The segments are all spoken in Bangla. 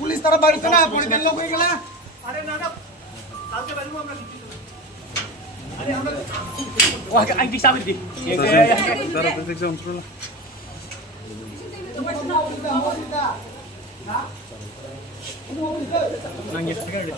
পুলিশ তারা বাড়িতে না পরে বেল লোক হয়ে গেল। আরে না না কালকে বাড়িও আমরা দিচ্ছি। আরে আমরা ওয়া আইডি সাবিত দি তারা প্রত্যেকজন শুনলা না নাঙ্গে সেকেন্ড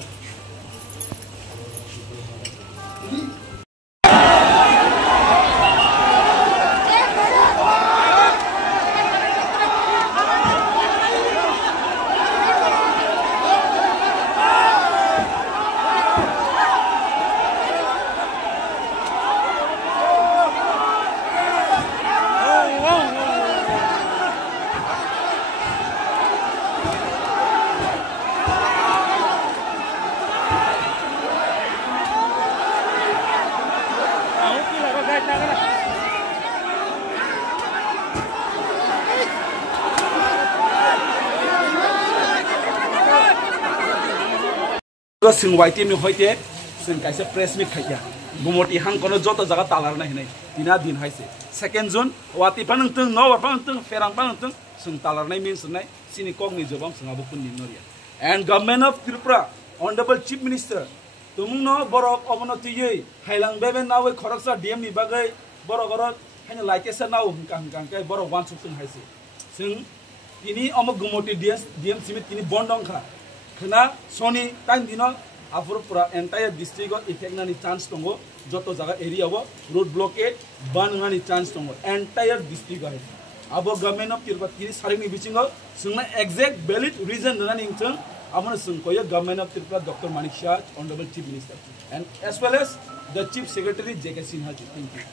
जों वाइटिएम होइते जों काइसे प्रेस मिट खाइया गुमोटी हांकोनो जतो जागा तालार नाय हिनाय दिना दिन हाइसे सेकेंड जुन वाति पानंतों न वापानंतों फेरां पानंतों जों तालार नाय मीन्स नाय सिनि कगनि जबाम जोंहाबो पुनि नरिया and government of Tripura honourable chief minister तुमुनो बरक अवनतियै हाइलां बेबे नावै खरकसा डीएम नि बागै बरक गरक हैन लाइकेसा नाव हंकां काय बरक वान सुखों हाइसे जों तिनि अमक गुमोटी डीएम सिमित तिनि बंदंखा खना सोनी टाइम दिनो आफुर पूरा एंटायर डिस्ट्रिक्ट इफेक्ट नानी चांस दंगो जतो जागा एरिया वो रोड ब्लॉकेड बान नानी चांस दंगो एंटायर डिस्ट्रिक्ट है अब गवर्नमेंट ऑफ त्रिपुरा तिनि सारिनि बिचिंगो जोंना एग्जैक्ट वैलिड रीजन नानी इंथों आमनो जोंखयो government of Tripura doctor Manik Saha honourable chief minister and as well as the chief secretary J K Sinha ji thank you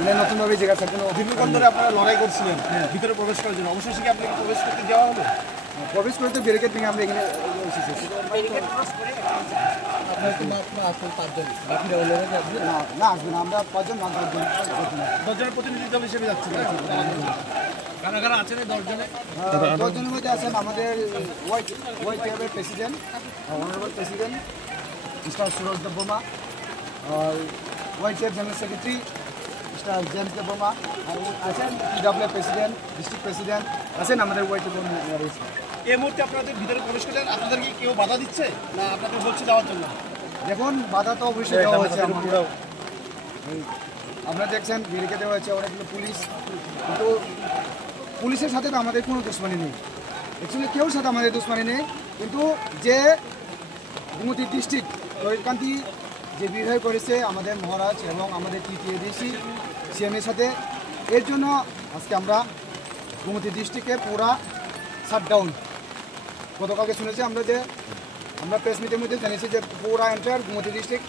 মানে নতুন ভাবে জায়গা থাকবেন দীর্ঘকাল ধরে আপনারা লড়াই করছিলেন ভিতরে প্রবেশ করার জন্য অবশেষে কি আপনাকে প্রবেশ করতে দেওয়া হলো প্রবেশ করতে ব্যারিকেড ভেঙে আমরা এখানে এসেছি ব্যারিকেড ক্রস করে আপনারা তো মাত্র আসল 5 জন বাকিরা হলো না না আসবেন আমরা 5 জন না 10 জনের প্রতিনিধি দল হিসেবে যাচ্ছি কারা কারা আছেন 10 জনে 10 জনের মধ্যে আছেন আমাদের ওয়াই টিএফের president honourable president mister Suraj Debbarma और Y TF general secretary mister James Debbarma আছেন পিডব্লিউ প্রেসিডেন্ট ডিস্ট্রিক্ট প্রেসিডেন্ট আছেন আমাদের ওয়াই টিএফ এই মুহূর্তে আপনাদের ভিতরে প্রবেশ করলেন আপনাদের কি কেউ বাধা দিচ্ছে না আপনাদের বলছে যাওয়ার জন্য দেখুন বাধা তো অবশ্যই দেওয়া হয়েছে আপনারা দেখছেন ব্যারিকেড দেওয়া হয়েছে অনেকগুলো পুলিশ কিন্তু পুলিশের সাথে তো আমাদের কোনো দুশ্মনী নেই অ্যাকচুয়ালি কেউ সাথে আমাদের দুশ্মনী নেই কিন্তু যে গুমতি ডিস্ট্রিক্ট রহিতকান্তি যে বিরোধী করেছে আমাদের মহারাজ এবং আমাদের টিটিএডিসি সিএমের সাথে এর জন্য আজকে আমরা গুমতি ডিস্ট্রিক্টে পুরা শাটডাউন গতকালকে শুনেছি আমরা যে আমরা প্রেস মিটের মধ্যে জানিয়েছি যে পুরা এন্টায়ার গুমতি ডিস্ট্রিক্ট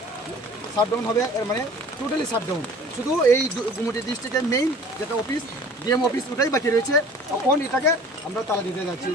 শাটডাউন হবে এর মানে টোটালি শাটডাউন শুধু এই গুমতি ডিস্ট্রিক্টের মেইন যেটা অফিস ডিএম অফিস ওটাই বাকি রয়েছে তখন এটাকে আমরা তালা দিতে যাচ্ছি।